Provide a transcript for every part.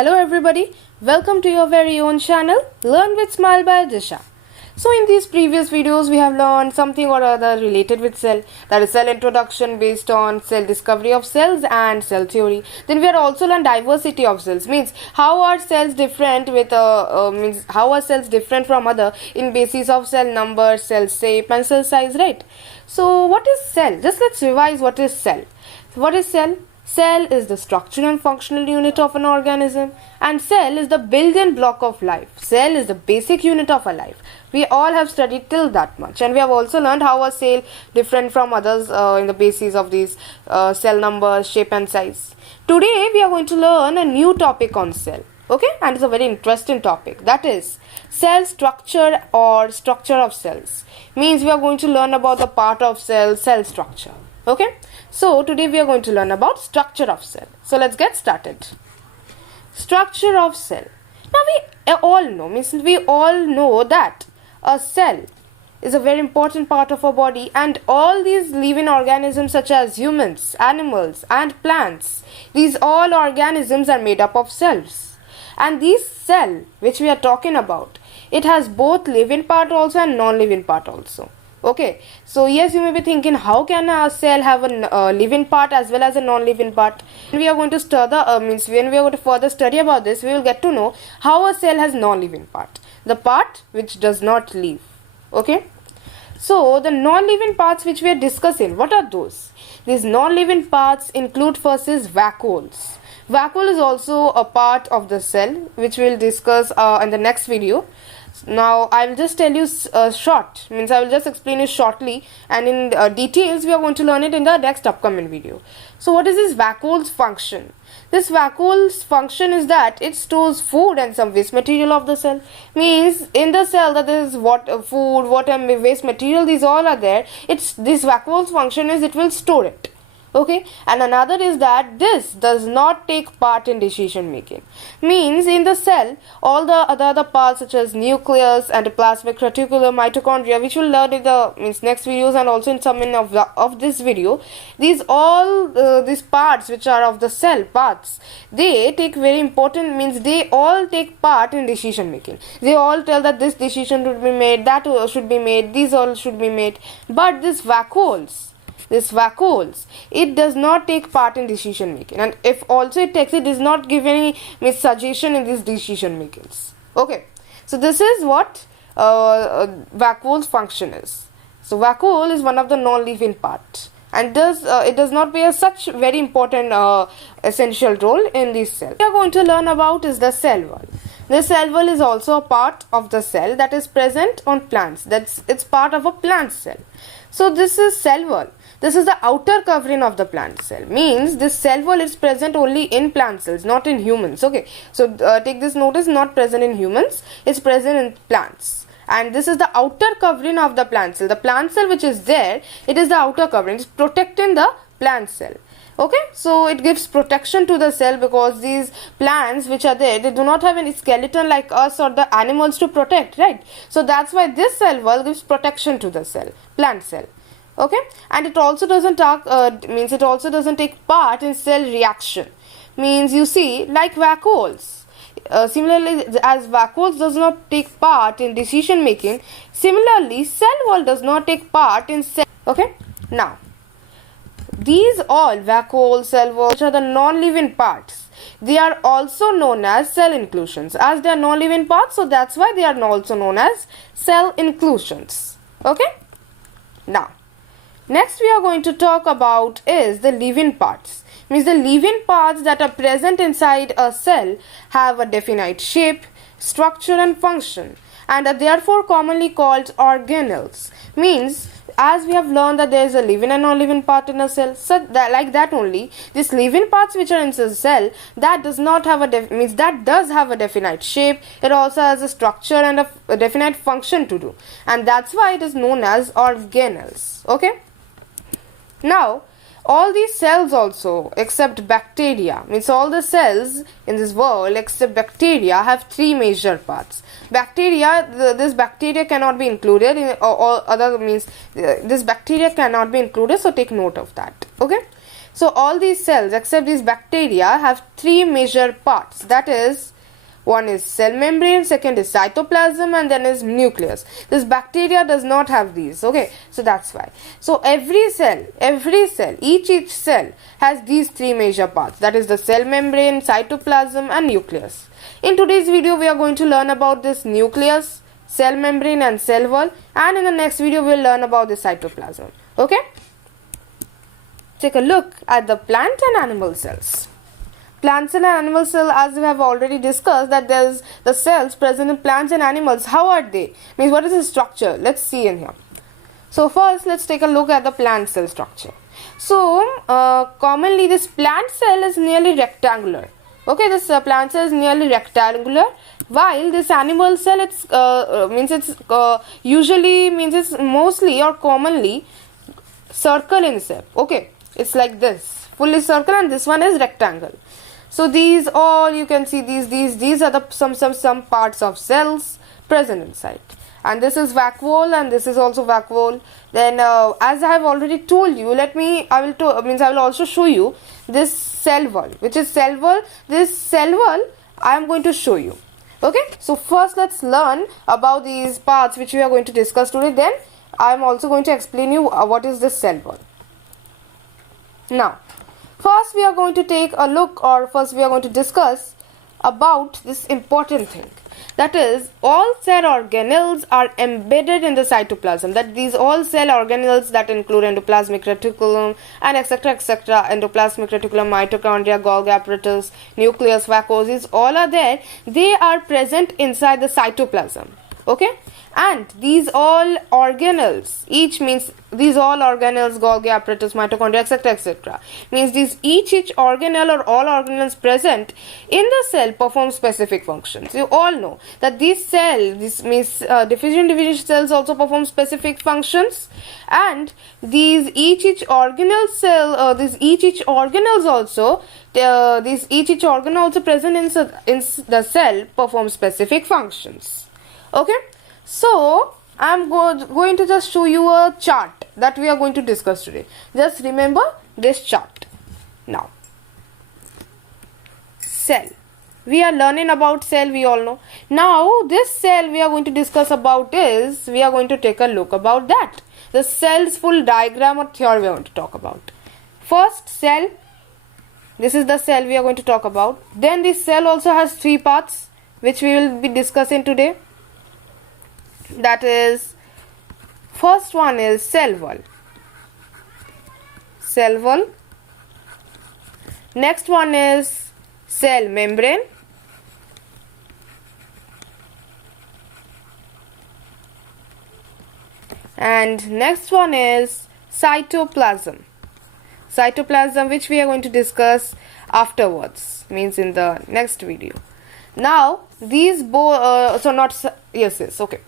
Hello everybody, welcome to your very own channel, Learn with Smile by Disha. So in these previous videos we have learned something or other related with cell, that is cell introduction based on cell discovery of cells and cell theory. Then we have also learned diversity of cells, means how are cells different from other in basis of cell number, cell shape and cell size, right? So what is cell? Just let's revise what is cell. What is cell? Cell is the structural and functional unit of an organism, and cell is the building block of life. Cell is the basic unit of a life. We all have studied till that much, and we have also learned how a cell different from others in the basis of these cell number, shape and size. Today we are going to learn a new topic on cell. Okay, and it's a very interesting topic, that is cell structure or structure of cells. Means we are going to learn about the part of cell structure. Okay, so today we are going to learn about structure of cell. So let's get started. Structure of cell. Now we all know that a cell is a very important part of our body, and all these living organisms such as humans, animals and plants, these all organisms are made up of cells. And this cell which we are talking about, it has both living part also and non-living part also. Okay, so yes, you may be thinking, how can a cell have a living part as well as a non-living part? We are going to when we are going to further study about this, we will get to know how a cell has non-living part, the part which does not live. Okay, so the non-living parts which we are discussing, what are those? These non-living parts include first is vacuoles. Vacuole is also a part of the cell which we will discuss in the next video. Now I will just tell you I will just explain it shortly, and in details we are going to learn it in the next upcoming video. So what is this vacuole's function? This vacuole's function is that it stores food and some waste material of the cell. Means in the cell that is food, water and waste material, these all are there. This vacuole's function is it will store it. Okay, and another is that this does not take part in decision making. Means in the cell, all the other parts such as nucleus and plasmic reticulum, mitochondria, which we'll learn in the next videos and also in some of this video, these parts which are of the cell parts, they take very important, means they all take part in decision making. They all tell that this decision should be made, that should be made, these all should be made. But this vacuoles, it does not take part in decision making, and if also it takes, it does not give any suggestion in these decision makings. Okay, so this is what vacuole's function is. So vacuole is one of the non-living parts, and it does not play such very important essential role in this cell. We are going to learn about is the cell wall. The cell wall is also a part of the cell that is present on plants. It's part of a plant cell. So this is cell wall. This is the outer covering of the plant cell. Means this cell wall is present only in plant cells, not in humans. Okay, so take this notice, not present in humans, it's present in plants. And this is the outer covering of the plant cell. The plant cell which is there, it is the outer covering. It's protecting the plant cell. Okay, so it gives protection to the cell because these plants which are there, they do not have any skeleton like us or the animals to protect, right? So that's why this cell wall gives protection to the cell, plant cell. Okay, and it also doesn't take part in cell reaction. Means you see, like vacuoles. Similarly, as vacuoles does not take part in decision making, similarly cell wall does not take part in cell. Okay, now these all vacuole, cell wall, which are the non-living parts, they are also known as cell inclusions. As they are non-living parts, so that's why they are also known as cell inclusions. Okay, now next we are going to talk about is the living parts. Means the living parts that are present inside a cell have a definite shape, structure and function, and are therefore commonly called organelles. Means as we have learned that there is a living and non-living part in a cell, so like that only, these living parts which are in the cell, that does not have that does have a definite shape. It also has a structure and a definite function to do, and that's why it is known as organelles. Okay, now all these cells also except bacteria, means all the cells in this world except bacteria have three major parts. Bacteria, this bacteria cannot be included in this bacteria cannot be included, so take note of that. Okay, So all these cells except these bacteria have three major parts, that is, one is cell membrane, second is cytoplasm, and then is nucleus. This bacteria does not have these, okay, so that's why. So every cell, each cell has these three major parts, that is the cell membrane, cytoplasm and nucleus. In today's video we are going to learn about this nucleus, cell membrane and cell wall, and in the next video we will learn about the cytoplasm, okay. Take a look at the plant and animal cells. Plant cell and animal cell, as we have already discussed, that there's the cells present in plants and animals. How are they? Means what is the structure? Let's see in here. So first let's take a look at the plant cell structure. So commonly this plant cell is nearly rectangular. Okay, this plant cell is nearly rectangular, while this animal cell it's mostly or commonly circle in shape. Okay, it's like this, fully circle, and this one is rectangle. So these all you can see, these are the some parts of cells present inside, and this is vacuole and this is also vacuole. Then as I have already told you, I will also show you this cell wall, which is cell wall. This cell wall I am going to show you. Okay, so first let's learn about these parts which we are going to discuss today. Then I am also going to explain you what is this cell wall. Now first we are going to take a look, or first we are going to discuss about this important thing, that is all cell organelles are embedded in the cytoplasm. That these all cell organelles that include endoplasmic reticulum and etc., endoplasmic reticulum, mitochondria, Golgi apparatus, nucleus, vacuoles, all are there. They are present inside the cytoplasm. Okay, and these all organelles, Golgi apparatus, mitochondria, etc., means each organelle or all organelles present in the cell perform specific functions. You all know that diffusion cells also perform specific functions, and each organelle also present in the cell perform specific functions. Okay, so I am going to just show you a chart that we are going to discuss today. Just remember this chart. Now, cell. We are learning about cell, we all know. Now, this cell we are going to discuss about is, we are going to take a look about that. The cell's full diagram or theory we are going to talk about. First, cell. This is the cell we are going to talk about. Then this cell also has three parts which we will be discussing today. That is, first one is cell wall. Next one is cell membrane. And next one is cytoplasm. Which we are going to discuss afterwards, means in the next video. Now these okay.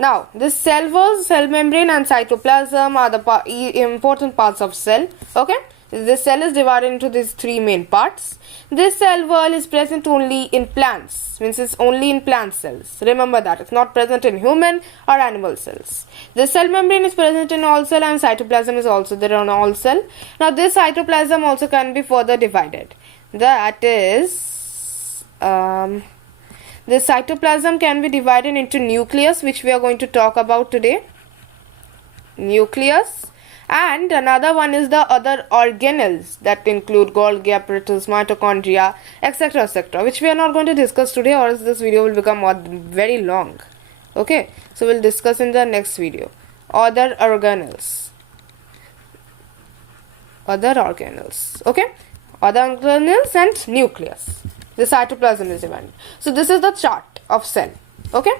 Now, this cell wall, cell membrane and cytoplasm are the important parts of cell. Okay, this cell is divided into these three main parts. This cell wall is present only in plants, means it's only in plant cells. Remember that, it's not present in human or animal cells. The cell membrane is present in all cell, and cytoplasm is also there on all cell. Now, this cytoplasm also can be further divided. That is, the cytoplasm can be divided into nucleus, which we are going to talk about today. Nucleus. And another one is the other organelles that include Golgi apparatus, mitochondria, etc., which we are not going to discuss today, or else this video will become very long. Okay, so we'll discuss in the next video. Other organelles. Okay, other organelles and nucleus. The cytoplasm is divided. So this is the chart of cell. Okay.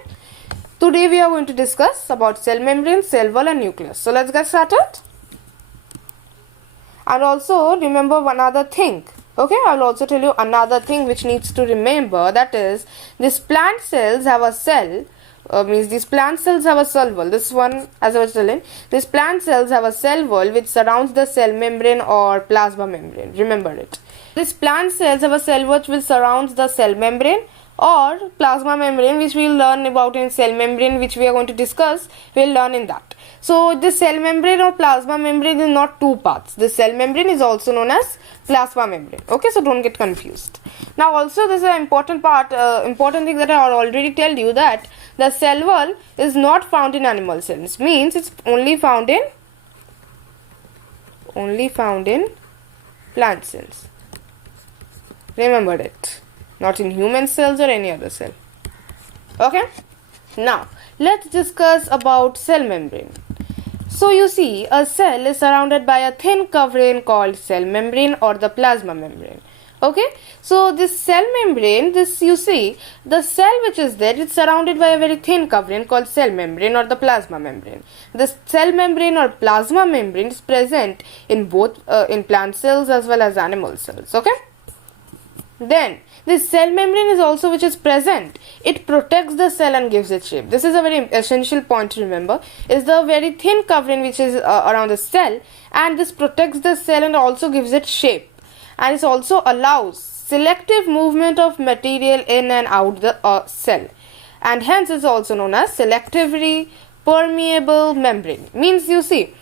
Today we are going to discuss about cell membrane, cell wall and nucleus. So let's get started. And also remember one other thing. Okay, I will also tell you another thing which needs to remember, that is these plant cells have a cell. These plant cells have a cell wall. This one, as I was telling, these plant cells have a cell wall which surrounds the cell membrane or plasma membrane. Remember it. This plant cells have a cell wall which surrounds the cell membrane or plasma membrane, which we will learn about in cell membrane, which we are going to discuss. We will learn in that. So the cell membrane or plasma membrane is not two parts. The cell membrane is also known as plasma membrane. Okay, so don't get confused. Now also this is an important part, important thing that I already tell you, that the cell wall is not found in animal cells. Means it's only found in plant cells. Remember it. Not in human cells or any other cell. Okay. Now let's discuss about cell membrane. So you see, a cell is surrounded by a thin covering called cell membrane or the plasma membrane. Okay, so this cell membrane, this you see, the cell which is there, it's surrounded by a very thin covering called cell membrane or the plasma membrane. The cell membrane or plasma membrane is present in both in plant cells as well as animal cells. Okay. Then this cell membrane is also which is present. It protects the cell and gives it shape. This is a very essential point to remember. Is the very thin covering which is around the cell, and this protects the cell and also gives it shape. And it also allows selective movement of material in and out the cell. And hence is also known as selectively permeable membrane. Means you see,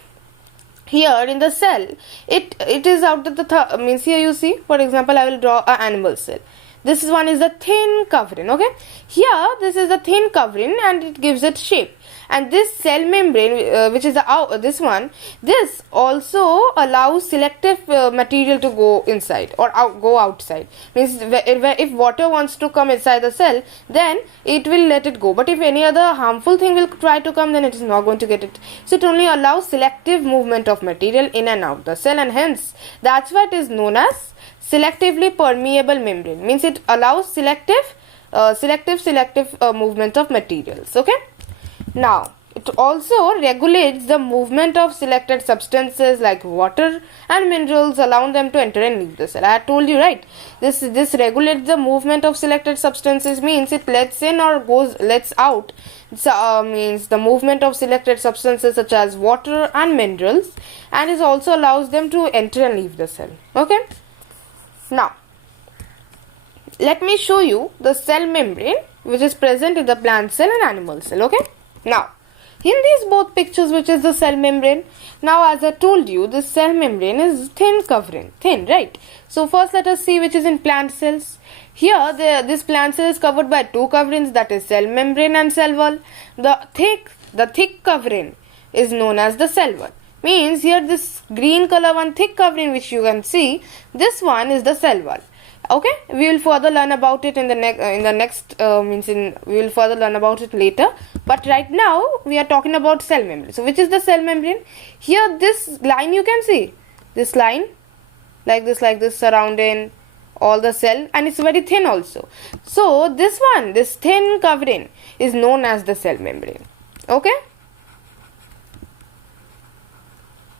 here in the cell, it is out of the means here you see, for example, I will draw an animal cell. This one is the thin covering. Okay, here this is the thin covering and it gives it shape. And this cell membrane, which is the this one, this also allows selective material to go inside or go outside. Means if water wants to come inside the cell, then it will let it go. But if any other harmful thing will try to come, then it is not going to get it. So it only allows selective movement of material in and out the cell, and hence that's why it is known as selectively permeable membrane. Means it allows selective movement of materials. Okay. Now, it also regulates the movement of selected substances like water and minerals, allowing them to enter and leave the cell. I had told you, right? This regulates the movement of selected substances, means it lets in or lets out. Means the movement of selected substances such as water and minerals, and it also allows them to enter and leave the cell. Okay. Now, let me show you the cell membrane which is present in the plant cell and animal cell. Okay. Now, in these both pictures, which is the cell membrane, now as I told you, this cell membrane is thin covering, thin, right? So first let us see which is in plant cells. Here, this plant cell is covered by two coverings, that is cell membrane and cell wall. The thick covering is known as the cell wall. Means here this green color one thick covering which you can see, this one is the cell wall. Okay, we will further learn about it in the next we will further learn about it later, but right now we are talking about cell membrane. So which is the cell membrane? Here this line you can see, this line like this surrounding all the cell, and it's very thin also. So this thin covering is known as the cell membrane. Okay,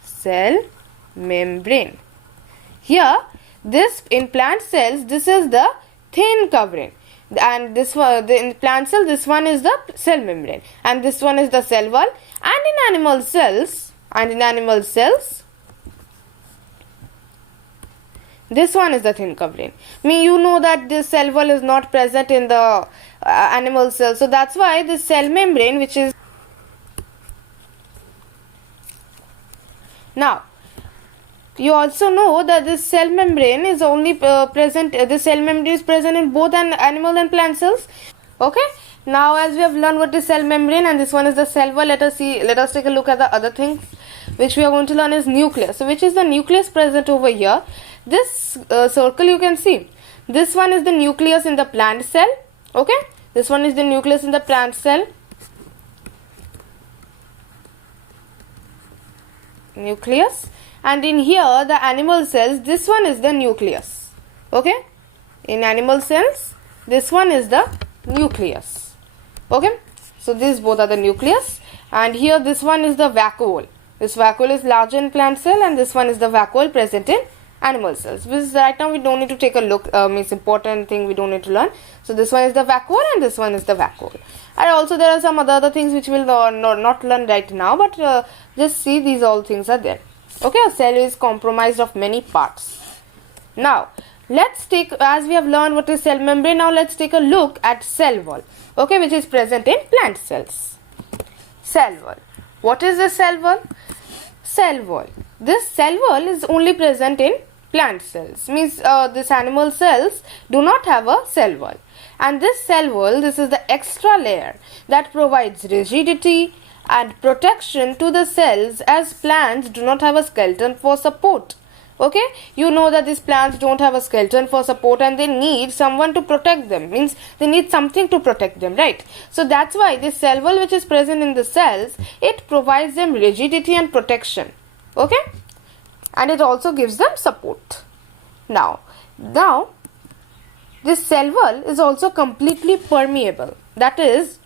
cell membrane. Here, this in plant cells, this is the thin covering, and this one in plant cell, this one is the cell membrane, and this one is the cell wall. And in animal cells, this one is the thin covering. You know that this cell wall is not present in the animal cell, so that's why this cell membrane, which is now. You also know that this cell membrane is only present. The cell membrane is present in both animal and plant cells. Okay. Now, as we have learned what is cell membrane and this one is the cell wall, let us take a look at the other things which we are going to learn is nucleus. So, which is the nucleus present over here? This circle you can see. This one is the nucleus in the plant cell. Okay. This one is the nucleus in the plant cell. Nucleus. And in here, the animal cells, this one is the nucleus. Okay. In animal cells, this one is the nucleus. Okay. So, these both are the nucleus. And here, this one is the vacuole. This vacuole is larger in plant cell, and this one is the vacuole present in animal cells. Because right now, we don't need to take a look. It's important thing we don't need to learn. So, this one is the vacuole and this one is the vacuole. And also, there are some other things which we will not learn right now. But just see, these all things are there. Okay, a cell is comprised of many parts. Now, let's take, as we have learned what is cell membrane, now let's take a look at cell wall, okay, which is present in plant cells. Cell wall. What is the cell wall? Cell wall. This cell wall is only present in plant cells. Means this animal cells do not have a cell wall. And this cell wall, this is the extra layer that provides rigidity and protection to the cells, as plants do not have a skeleton for support. Okay, you know that these plants don't have a skeleton for support and they need someone to protect them, means they need something to protect them, right? So that's why this cell wall which is present in the cells, it provides them rigidity and protection, okay, and it also gives them support. Now this cell wall is also completely permeable, that is,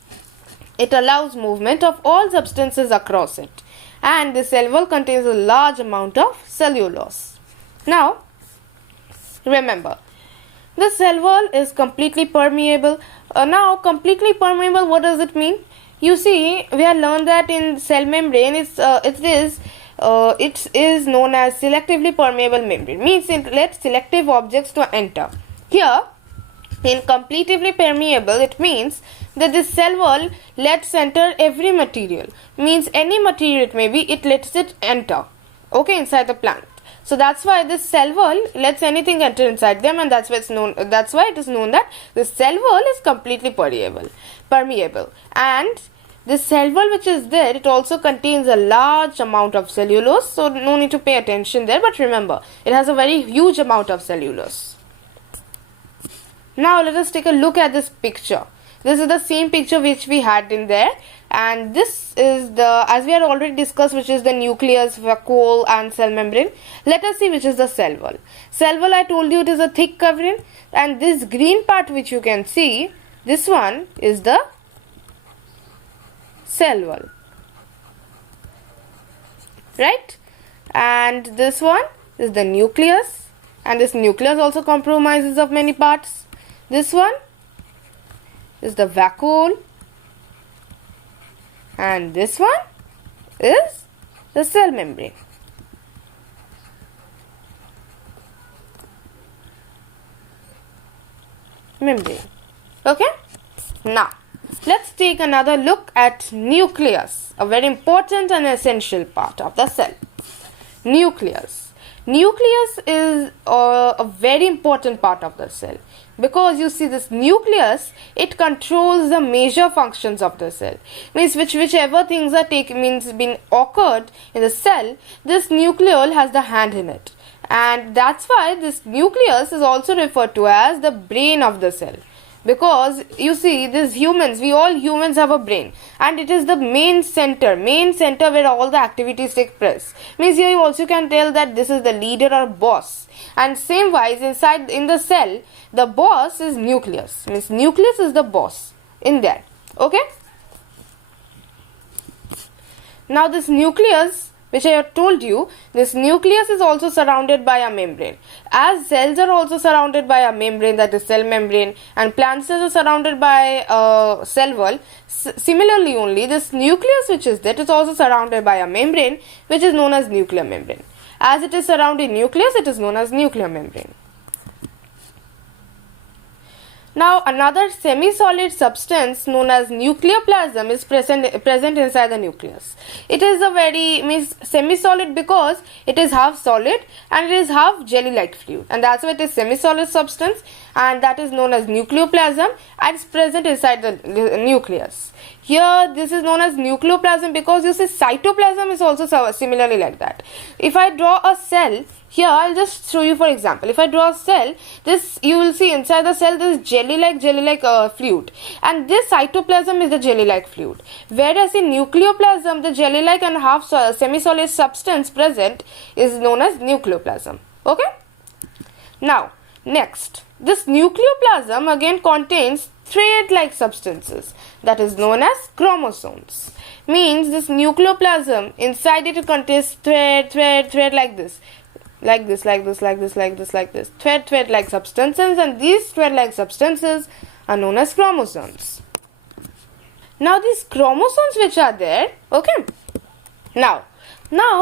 it allows movement of all substances across it, and the cell wall contains a large amount of cellulose. Now, remember, the cell wall is completely permeable. Now, completely permeable, what does it mean? You see, we have learned that in cell membrane, it is known as selectively permeable membrane. Means it lets selective objects to enter. Here, in completely permeable, it means that this cell wall lets enter every material. Means any material it may be, it lets it enter, okay, inside the plant. So that's why this cell wall lets anything enter inside them, and that's why it is known that the cell wall is completely permeable. And this cell wall which is there, it also contains a large amount of cellulose, so no need to pay attention there, but remember, it has a very huge amount of cellulose. Now let us take a look at this picture. This is the same picture which we had in there, and this is the, as we had already discussed, which is the nucleus, vacuole and cell membrane. Let us see which is the cell wall. Cell wall, I told you, it is a thick covering, and this green part which you can see, this one is the cell wall, right? And this one is the nucleus, and this nucleus also comprises of many parts. This one is the vacuole, and this one is the cell membrane. Okay, now let's take another look at nucleus, a very important and essential part of the cell. Nucleus is a very important part of the cell, because you see, this nucleus, it controls the major functions of the cell. Means whichever things are been occurred in the cell, this nucleole has the hand in it, and that's why this nucleus is also referred to as the brain of the cell. Because you see, we all humans have a brain, and it is the main center where all the activities take place. Means here you also can tell that this is the leader or boss, and same wise in the cell, the boss is nucleus. Means nucleus is the boss in there, okay. Now this nucleus, which I have told you, this nucleus is also surrounded by a membrane. As cells are also surrounded by a membrane, that is cell membrane, and plant cells are surrounded by a cell wall, similarly only this nucleus which is there is also surrounded by a membrane which is known as nuclear membrane. As it is surrounding nucleus, it is known as nuclear membrane. Now, another semi-solid substance known as nucleoplasm is present inside the nucleus. It is semi-solid because it is half solid and it is half jelly-like fluid, and that's why it is semi-solid substance, and that is known as nucleoplasm, and it's present inside the nucleus. Here, this is known as nucleoplasm because you see, cytoplasm is also similarly like that. If I draw a cell, here I'll just show you for example. If I draw a cell, this you will see inside the cell there is jelly-like fluid, and this cytoplasm is the jelly-like fluid. Whereas in nucleoplasm, the jelly-like and half semi-solid substance present is known as nucleoplasm. Okay. Now next, this nucleoplasm again contains thread-like substances that is known as chromosomes. Means this nucleoplasm, inside it contains thread like this. Thread-like substances, and these thread-like substances are known as chromosomes. Now these chromosomes which are there, okay. Now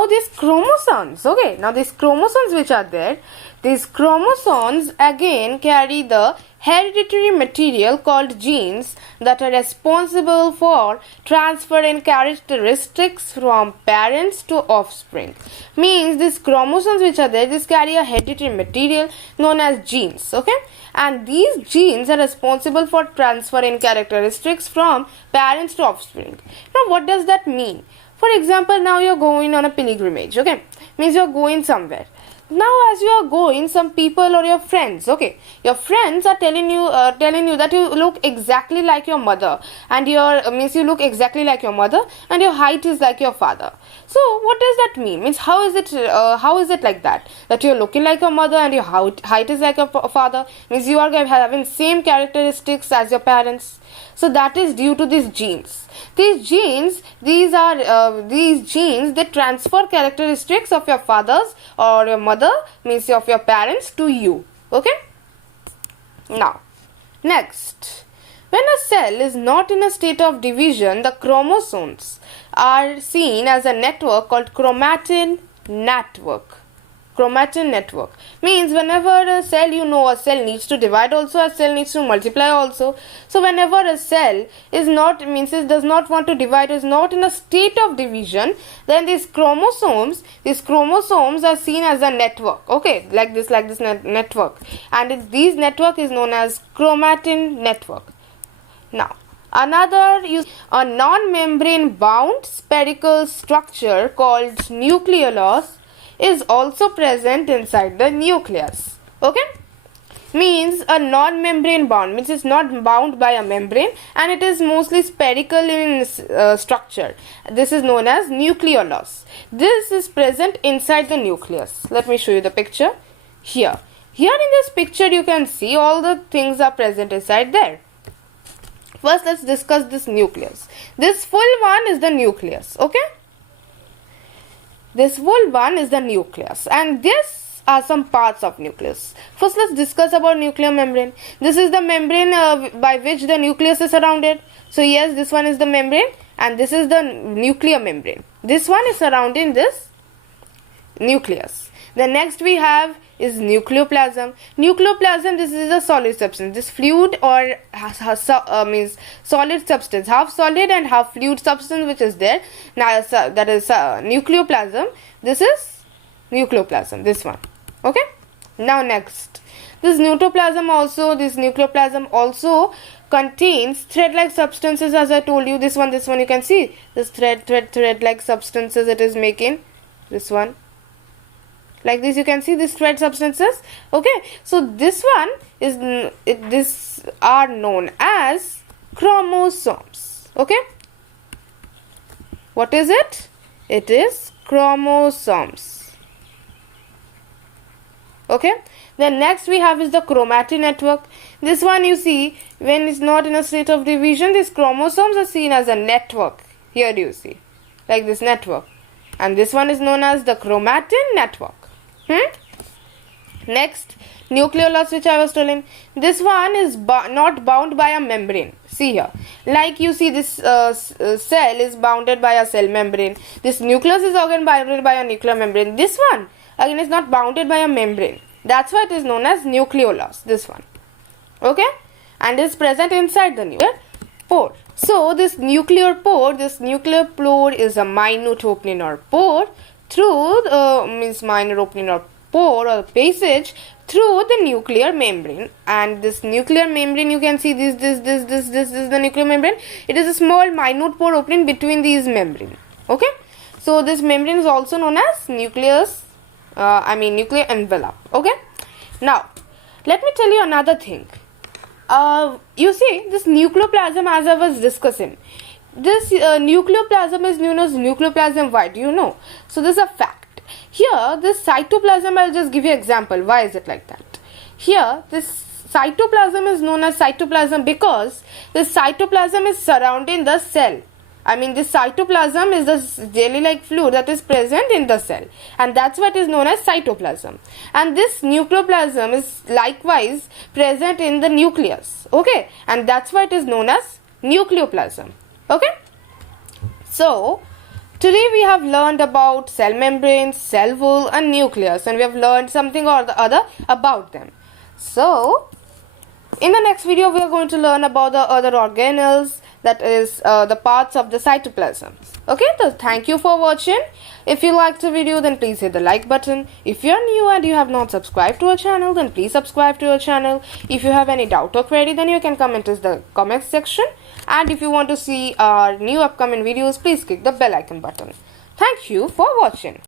these chromosomes, okay. Now these chromosomes which are there, These chromosomes again carry the hereditary material called genes that are responsible for transferring characteristics from parents to offspring. Means these chromosomes which are there, this carry a hereditary material known as genes, okay? And these genes are responsible for transferring characteristics from parents to offspring. Now what does that mean? For example, now you're going on a pilgrimage, okay? Means you're going somewhere. Now as you are going, some people or your friends, okay, your friends are telling you that you look exactly like your mother, and you look exactly like your mother, and your height is like your father. So what does that mean? Means how is it like that you're looking like your mother and your height is like your father? Means you are having same characteristics as your parents. So that is due to these genes. These genes, they transfer characteristics of your fathers or your mother, means of your parents, to you. Okay? Now, next, when a cell is not in a state of division, the chromosomes are seen as a network called chromatin network. Chromatin network means whenever a cell, a cell needs to divide also, a cell needs to multiply also. So whenever a cell is not, it does not want to divide, is not in a state of division, then these chromosomes are seen as a network, okay, like this network, and this network is known as chromatin network. Now a non-membrane bound spherical structure called nucleus is also present inside the nucleus. Okay? Means a non-membrane bound, means it's not bound by a membrane, and it is mostly spherical in structure. This is known as nucleolus. This is present inside the nucleus. Let me show you the picture here. Here in this picture you can see all the things are present inside there. First let's discuss this nucleus. This full one is the nucleus. Okay? This full one is the nucleus, and this are some parts of nucleus. First let's discuss about nuclear membrane. This is the membrane by which the nucleus is surrounded. So yes, this one is the membrane, and this is the nuclear membrane. This one is surrounding this nucleus. The next we have is nucleoplasm. Nucleoplasm, this is a solid substance. This fluid or means solid substance, half solid and half fluid substance which is there. Now that is nucleoplasm. This is nucleoplasm, this one. Okay. Now next, this nucleoplasm also contains thread-like substances, as I told you. This one you can see this thread-like substances it is making. This one. Like this you can see these thread substances. Okay, so this one is this are known as chromosomes. Okay, what is it? It is chromosomes. Okay, then next we have is the chromatin network. This one you see, when it's not in a state of division, these chromosomes are seen as a network. Here you see, like this network, and this one is known as the chromatin network. Next, nucleolus, which I was telling. This one is not bound by a membrane. See here, like you see this cell is bounded by a cell membrane. This nucleus is again bounded by a nuclear membrane. This one again is not bounded by a membrane. That's why it is known as nucleolus. This one, okay, and is present inside the nuclear pore. So this nuclear pore is a minute opening or pore through minor opening or pore or passage through the nuclear membrane. And this nuclear membrane, you can see this is the nuclear membrane. It is a small minute pore opening between these membrane. Okay, so this membrane is also known as nuclear envelope. Okay, now let me tell you another thing. You see this nucleoplasm, as I was discussing, this nucleoplasm is known as nucleoplasm. Why? Do you know? So this is a fact. Here this cytoplasm, I'll just give you an example. Why is it like that? Here this cytoplasm is known as cytoplasm because this cytoplasm is surrounding the cell. This cytoplasm is the jelly-like fluid that is present in the cell, and that's what is known as cytoplasm. And this nucleoplasm is likewise present in the nucleus. Okay, and that's why it is known as nucleoplasm. Okay, so Today we have learned about cell membrane, cell wall and nucleus, and we have learned something or the other about them. So, in the next video we are going to learn about the other organelles, that is the parts of the cytoplasm. Okay, so thank you for watching. If you liked the video, then please hit the like button. If you are new and you have not subscribed to our channel, then please subscribe to our channel. If you have any doubt or query, then you can comment in the comment section. And if you want to see our new upcoming videos, please click the bell icon button. Thank you for watching.